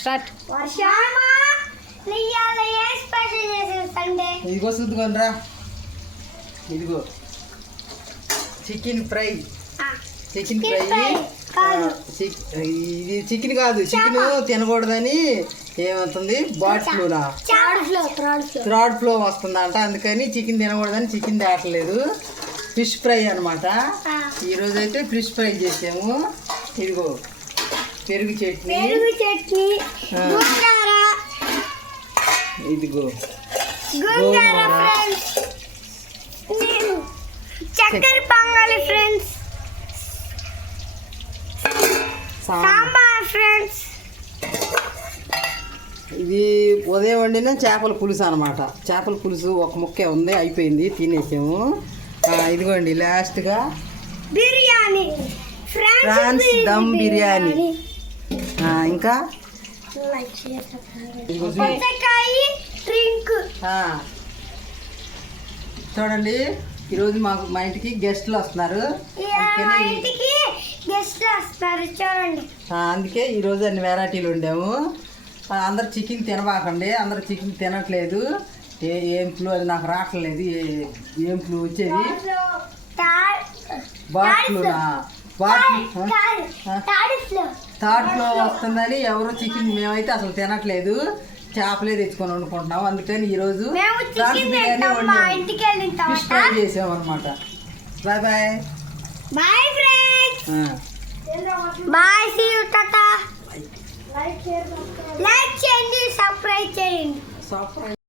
Start. ఇదిగో చూద్దుకోనరా, ఇదిగో chicken fry. Chicken fry ఇది చికెన్ కాదు, చికెన్ తినకూడదని ఏమవుతుంది, థ్రాడ్ ఫ్లో వస్తుందంట. అందుకని చికెన్ తినకూడదని చికెన్ తేటలేదు. ఫిష్ ఫ్రై అనమాట. ఈరోజు అయితే ఫిష్ ఫ్రై చేసాము. ఇదిగో పెరుగు చట్నీ, ఇదిగో చక్కెర పొంగలి ఫ్రెండ్స్, సాంబార్ ఫ్రెండ్స్. ఇది ఉదయం వండిన చేపల పులుసు అనమాట. చేపల పులుసు ఒక ముక్కే ఉంది, అయిపోయింది, తినేసాము. ఇదిగోండి లాస్ట్గా బిర్యానీ, ఫ్రాన్స్ దమ్ బిర్యానీ. ఇంకా చూడండి, ఈరోజు మా ఇంటికి గెస్ట్లు వస్తున్నారు. అందుకే ఈరోజు అన్ని వెరైటీలు వండాము. అందరు చికెన్ తినబాకండి, అందరు చికెన్ తినట్లేదు. ఏం ఫ్లూ అది నాకు రావట్లేదు. ఏం ఫ్లూ వచ్చేది, థర్డ్ ఫ్లో వస్తుందని ఎవరు చికెన్, మేమైతే అసలు తినట్లేదు. చేపలే తెచ్చుకొని వండుకుంటున్నాం. అందుకని ఈరోజు ఫిష్ ఫ్రై చేసాం అనమాట. Bye bye bye friends, bye, see you, tata. Like చేయండి, సబ్స్క్రైబ్ చేయండి.